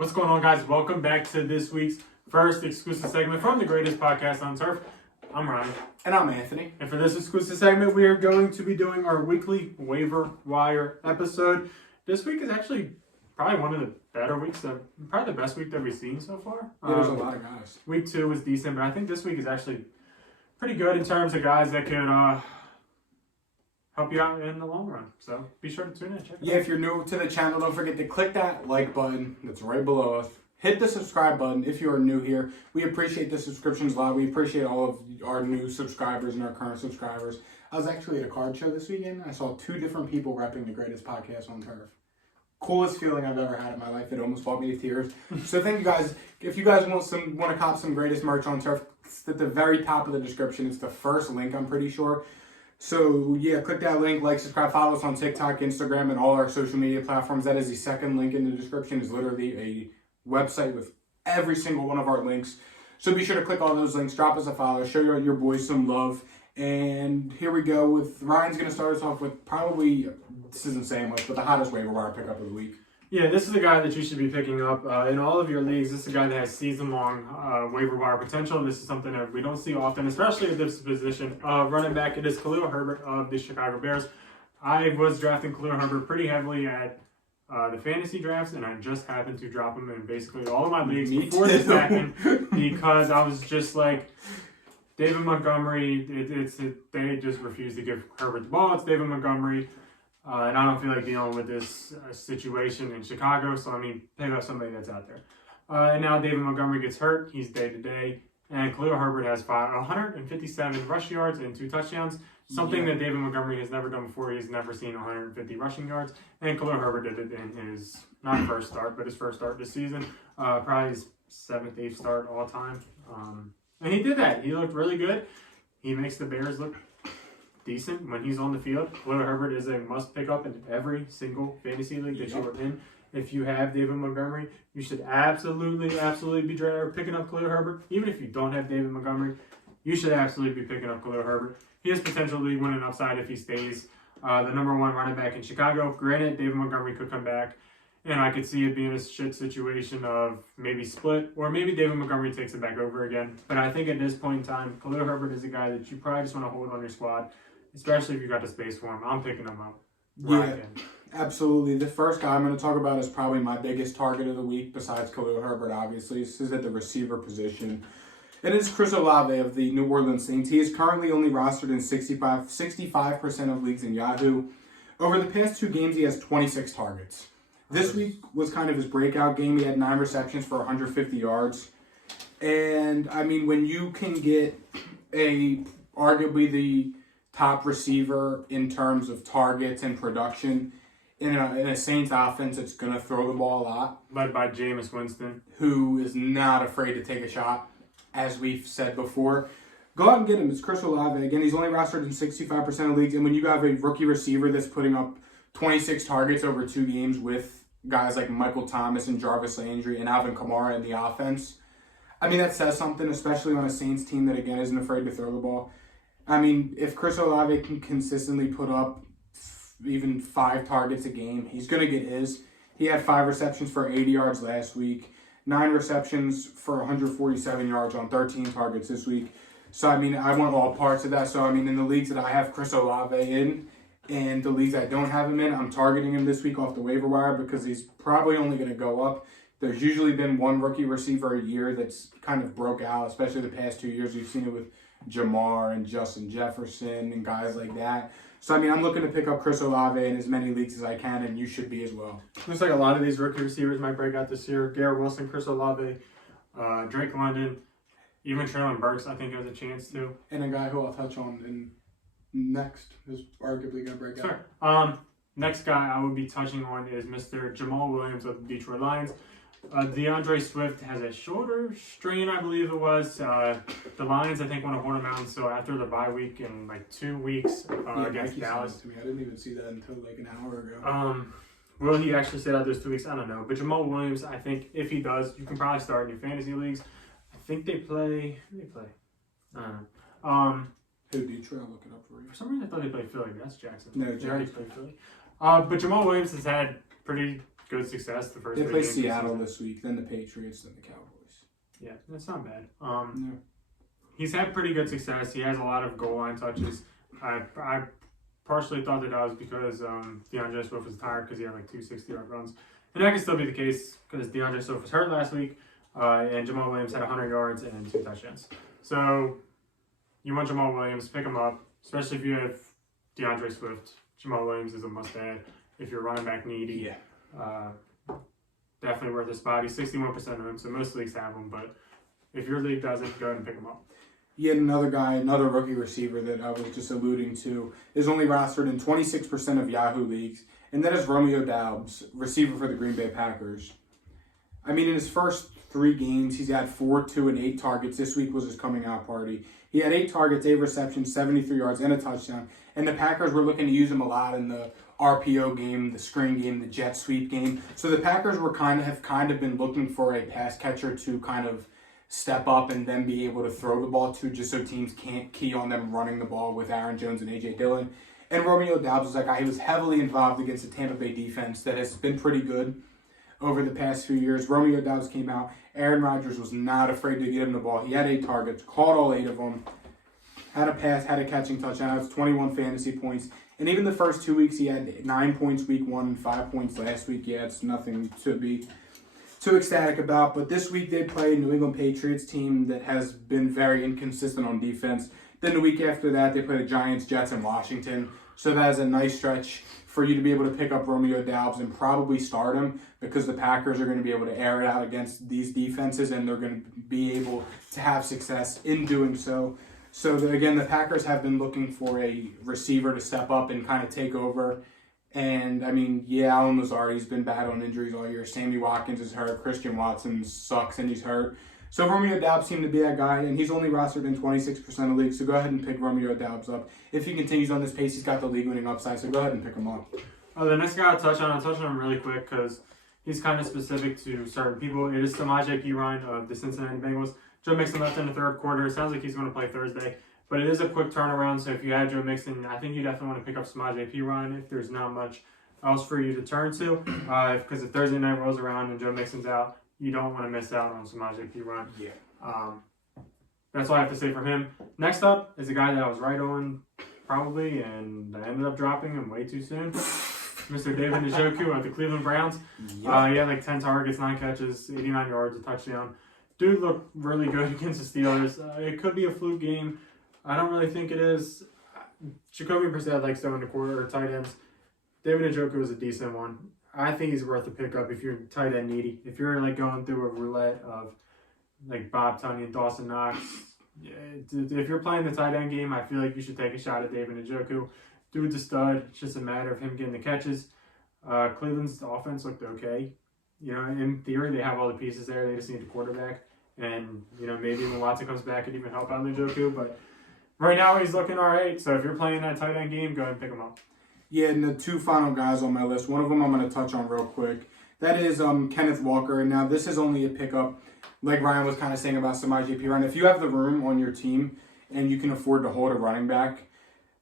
What's going on, guys? Welcome back to this week's first exclusive segment from the greatest podcast on turf. I'm Ryan. And I'm Anthony. And for this exclusive segment, we are going to be doing our weekly waiver wire episode. This week is actually probably one of the better weeks, probably the best week that we've seen so far. Yeah, there's a lot of guys. Week 2 was decent, but I think this week is actually pretty good in terms of guys that can help you out in the long run. So be sure to tune in. Check it out. If you're new to the channel, don't forget to click that like button that's right below us. Hit the subscribe button if you are new here. We appreciate the subscriptions a lot. We appreciate all of our new subscribers and our current subscribers. I was actually at a card show this weekend. I saw 2 different people repping the greatest podcast on turf. Coolest feeling I've ever had in my life. It almost brought me to tears. So thank you guys. If you guys want to cop some greatest merch on turf, it's at the very top of the description. It's the first link, I'm pretty sure. So yeah, click that link, like, subscribe, follow us on TikTok, Instagram, and all our social media platforms. That is the second link in the description. Is literally a website with every single one of our links. So be sure to click all those links, drop us a follow, show your boys some love. And here we go with Ryan's going to start us off with probably, this isn't saying much, but the hottest waiver wire pickup of the week. Yeah, this is a guy that you should be picking up in all of your leagues. This is a guy that has season-long waiver wire potential. This is something that we don't see often, especially at this position. Running back, it is Khalil Herbert of the Chicago Bears. I was drafting Khalil Herbert pretty heavily at the fantasy drafts, and I just happened to drop him in basically all of my leagues before this happened because I was just like, David Montgomery, they just refuse to give Herbert the ball. It's David Montgomery. And I don't feel like dealing with this situation in Chicago, so I mean, pick up somebody that's out there. And now David Montgomery gets hurt. He's day-to-day. And Khalil Herbert has 157 rush yards and 2 touchdowns, something that David Montgomery has never done before. He's never seen 150 rushing yards. And Khalil Herbert did it in his, not first start, but his first start this season. Probably his 7th, 8th start all time. And he did that. He looked really good. He makes the Bears look decent when he's on the field. Khalil Herbert is a must pick up in every single fantasy league that you are in. If you have David Montgomery, you should absolutely be picking up Khalil Herbert. Even if you don't have David Montgomery, you should absolutely be picking up Khalil Herbert. He has potential league winning upside if he stays the number 1 running back in Chicago. Granted, David Montgomery could come back, and I could see it being a shit situation of maybe split, or maybe David Montgomery takes it back over again. But I think at this point in time, Khalil Herbert is a guy that you probably just want to hold on your squad, especially if you got the space for him. I'm picking him up. Yeah, absolutely. The first guy I'm going to talk about is probably my biggest target of the week, besides Khalil Herbert, obviously. This is at the receiver position. It is Chris Olave of the New Orleans Saints. He is currently only rostered in 65% of leagues in Yahoo. Over the past 2 games, he has 26 targets. This week was kind of his breakout game. He had 9 receptions for 150 yards. And, I mean, when you can get arguably the top receiver in terms of targets and production in a Saints offense that's going to throw the ball a lot, led by Jameis Winston, who is not afraid to take a shot, as we've said before. Go out and get him. It's Chris Olave. Again, he's only rostered in 65% of leagues. And when you have a rookie receiver that's putting up 26 targets over 2 games with guys like Michael Thomas and Jarvis Landry and Alvin Kamara in the offense, I mean, that says something, especially on a Saints team that, again, isn't afraid to throw the ball. I mean, if Chris Olave can consistently put up even 5 targets a game, he's going to get his. He had 5 receptions for 80 yards last week, 9 receptions for 147 yards on 13 targets this week. So, I mean, I want all parts of that. So, I mean, in the leagues that I have Chris Olave in and the leagues I don't have him in, I'm targeting him this week off the waiver wire because he's probably only going to go up. There's usually been one rookie receiver a year that's kind of broke out, especially the past 2 years. We've seen it with Jamar and Justin Jefferson and guys like that. So, I mean, I'm looking to pick up Chris Olave in as many leagues as I can, and you should be as well. Looks like a lot of these rookie receivers might break out this year. Garrett Wilson, Chris Olave, Drake London, even Traylon Burks, I think, has a chance too. And a guy who I'll touch on next is arguably going to break out. Sure. Next guy I would be touching on is Mr. Jamal Williams of the Detroit Lions. DeAndre Swift has a shoulder strain, I believe it was. The Lions, I think, want to hold him out until after the bye week in like 2 weeks against Dallas. To me. I didn't even see that until like an hour ago. Will he actually sit out those 2 weeks? I don't know. But Jamal Williams, I think if he does, you can probably start in your fantasy leagues. I think they play. Who do they play? I don't know. Who, Detroit? I'll look it up for you. For some reason, I thought they played Philly. That's Jackson. No, They already Jackson. played Philly. But Jamal Williams has had pretty good success the first They three play games. Seattle this week, then the Patriots, then the Cowboys. Yeah, that's not bad. Yeah. He's had pretty good success. He has a lot of goal line touches. I partially thought that was because DeAndre Swift was tired because he had like 2 60-yard runs. And that can still be the case because DeAndre Swift was hurt last week, and Jamal Williams had 100 yards and 2 touchdowns. So you want Jamal Williams, pick him up, especially if you have DeAndre Swift. Jamal Williams is a must-add if you're running back needy. Yeah. Definitely worth a spot. He's 61% of him, so most leagues have him. But if your league doesn't, go ahead and pick him up. Yet another guy, another rookie receiver that I was just alluding to, is only rostered in 26% of Yahoo leagues, and that is Romeo Dab, receiver for the Green Bay Packers. I mean, in his first 3 games, he's had 4, 2, and 8 targets. This week was his coming out party. He had 8 targets, 8 receptions, 73 yards, and a touchdown. And the Packers were looking to use him a lot in the RPO game, the screen game, the jet sweep game. So the Packers were kind of been looking for a pass catcher to kind of step up and then be able to throw the ball to, just so teams can't key on them running the ball with Aaron Jones and A.J. Dillon. And Romeo Dab was that guy. He was heavily involved against the Tampa Bay defense that has been pretty good over the past few years. Romeo Dab came out. Aaron Rodgers was not afraid to get him the ball. He had 8 targets, caught all 8 of them, had a pass, had a catching touchdown. That's 21 fantasy points. And even the first 2 weeks, he had 9 points week 1 and 5 points last week. Yeah, it's nothing to be too ecstatic about. But this week they play a New England Patriots team that has been very inconsistent on defense. Then the week after that, they play the Giants, Jets, and Washington. So that is a nice stretch for you to be able to pick up Romeo Dab and probably start him, because the Packers are going to be able to air it out against these defenses, and they're going to be able to have success in doing so. So again, the Packers have been looking for a receiver to step up and kind of take over. And I mean, yeah, Allen Lazard's been bad on injuries all year. Sammy Watkins is hurt. Christian Watson sucks and he's hurt. So Romeo Dab seemed to be that guy, and he's only rostered in 26% of leagues. So go ahead and pick Romeo Dab up. If he continues on this pace, he's got the league-winning upside. So go ahead and pick him up. The next guy I'll touch on him really quick because he's kind of specific to certain people. It is Samaje Perine of the Cincinnati Bengals. Joe Mixon left in the third quarter. It sounds like he's going to play Thursday, but it is a quick turnaround. So if you have Joe Mixon, I think you definitely want to pick up Samaje Perine if there's not much else for you to turn to. Because if Thursday night rolls around and Joe Mixon's out, you don't want to miss out on Samaje Perine. Yeah. That's all I have to say for him. Next up is a guy that I was right on probably, and I ended up dropping him way too soon. Mr. David Njoku of the Cleveland Browns. Yep. He had like 10 targets, 9 catches, 89 yards, a touchdown. Dude looked really good against the Steelers. It could be a fluke game. I don't really think it is. Jacoby Brissett likes throwing the quarter or tight ends. David Njoku is a decent one. I think he's worth a pickup if you're tight end needy. If you're like going through a roulette of like Bob Tonyan, Dawson Knox, if you're playing the tight end game, I feel like you should take a shot at David Njoku. Dude's a stud. It's just a matter of him getting the catches. Cleveland's offense looked okay. You know, in theory, they have all the pieces there. They just need a quarterback. And, you know, maybe when Watson comes back, it even help out Njoku. But right now, he's looking all right. So if you're playing that tight end game, go ahead and pick him up. Yeah, and the 2 final guys on my list, one of them I'm going to touch on real quick. That is Kenneth Walker. And now this is only a pickup, like Ryan was kind of saying about Samaje Perine. If you have the room on your team and you can afford to hold a running back,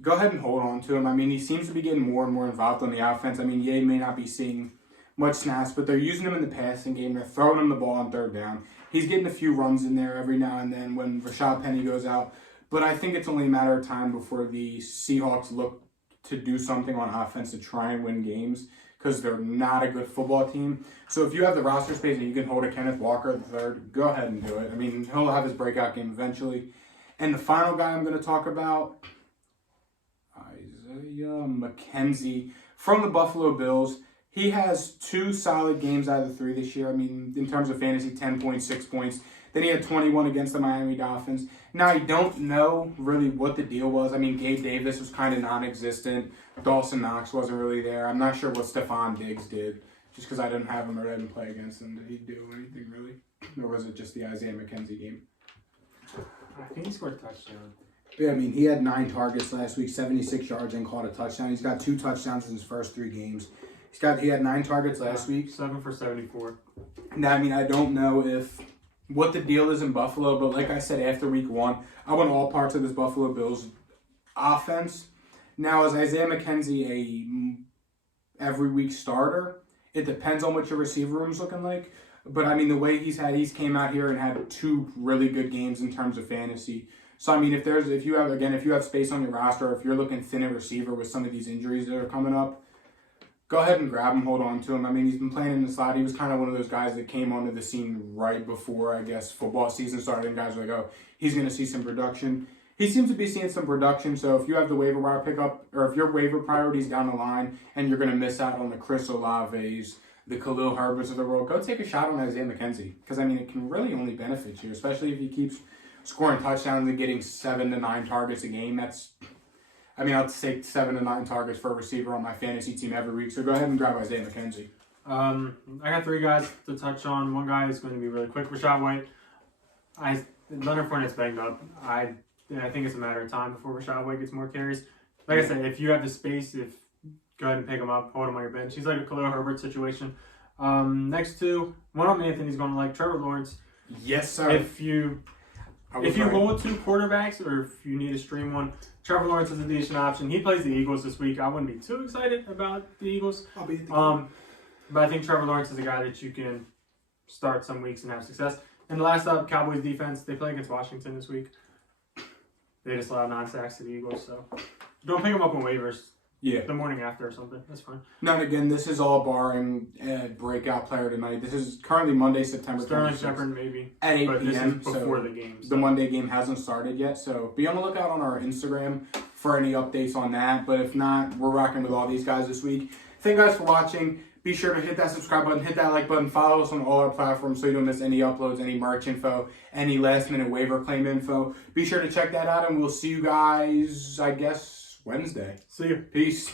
go ahead and hold on to him. I mean, he seems to be getting more and more involved on the offense. I mean, he may not be seeing much snaps, but they're using him in the passing game. They're throwing him the ball on third down. He's getting a few runs in there every now and then when Rashad Penny goes out. But I think it's only a matter of time before the Seahawks look to do something on offense to try and win games, because they're not a good football team. So if you have the roster space and you can hold a Kenneth Walker the third, go ahead and do it. I mean, he'll have his breakout game eventually. And the final guy I'm going to talk about, Mckenzie from the Buffalo Bills. He has 2 solid games out of the 3 this year. I mean, in terms of fantasy, 10 points, 6 points. Then he had 21 against the Miami Dolphins. Now, I don't know really what the deal was. I mean, Gabe Davis was kind of non-existent. Dawson Knox wasn't really there. I'm not sure what Stephon Diggs did, just because I didn't have him or I didn't play against him. Did he do anything really? Or was it just the Isaiah McKenzie game? I think he scored a touchdown. Yeah, I mean, he had 9 targets last week, 76 yards, and caught a touchdown. He's got 2 touchdowns in his first 3 games. He had 9 targets last week. 7 for 74. Now, I mean, I don't know what the deal is in Buffalo, but like I said, after week 1, I want all parts of this Buffalo Bills offense. Now, is Isaiah McKenzie a every week starter? It depends on what your receiver room's looking like. But I mean, the way he's came out here and had 2 really good games in terms of fantasy. So I mean, if you have space on your roster, or if you're looking thin at receiver with some of these injuries that are coming up, go ahead and grab him, hold on to him. I mean, he's been playing in the slot. He was kind of one of those guys that came onto the scene right before, I guess, football season started, and guys were like, oh, he's going to see some production. He seems to be seeing some production, so if you have the waiver wire pickup, or if your waiver priorities down the line, and you're going to miss out on the Chris Olaves, the Khalil Herberts of the world, go take a shot on Isaiah Mckenzie. Because, I mean, it can really only benefit you, especially if he keeps scoring touchdowns and getting 7 to 9 targets a game. I'll take 7 to 9 targets for a receiver on my fantasy team every week. So go ahead and grab Isaiah Mckenzie. I got 3 guys to touch on. One guy is going to be really quick. Rashad White. Leonard Fournette's banged up. I think it's a matter of time before Rashad White gets more carries. Like I said, if you have the space, go ahead and pick him up, hold him on your bench. He's like a Khalil Herbert situation. Next 2, one of them Anthony's going to like, Trevor Lawrence. Yes, sir. If you hold 2 quarterbacks, or if you need to stream one, Trevor Lawrence is a decent option. He plays the Eagles this week. I wouldn't be too excited about the Eagles. But I think Trevor Lawrence is a guy that you can start some weeks and have success. And the last up, Cowboys defense. They play against Washington this week. They just allowed 9 sacks to the Eagles, so don't pick them up on waivers. Yeah. The morning after or something. That's fine. Now, again, this is all barring a breakout player tonight. This is currently Monday, September 26th. Sterling Shepard, maybe. At 8 but p.m. This is before the game. So. The Monday game hasn't started yet, so be on the lookout on our Instagram for any updates on that. But if not, we're rocking with all these guys this week. Thank you guys for watching. Be sure to hit that subscribe button, hit that like button, follow us on all our platforms so you don't miss any uploads, any merch info, any last-minute waiver claim info. Be sure to check that out, and we'll see you guys, I guess, Wednesday. See you. Peace.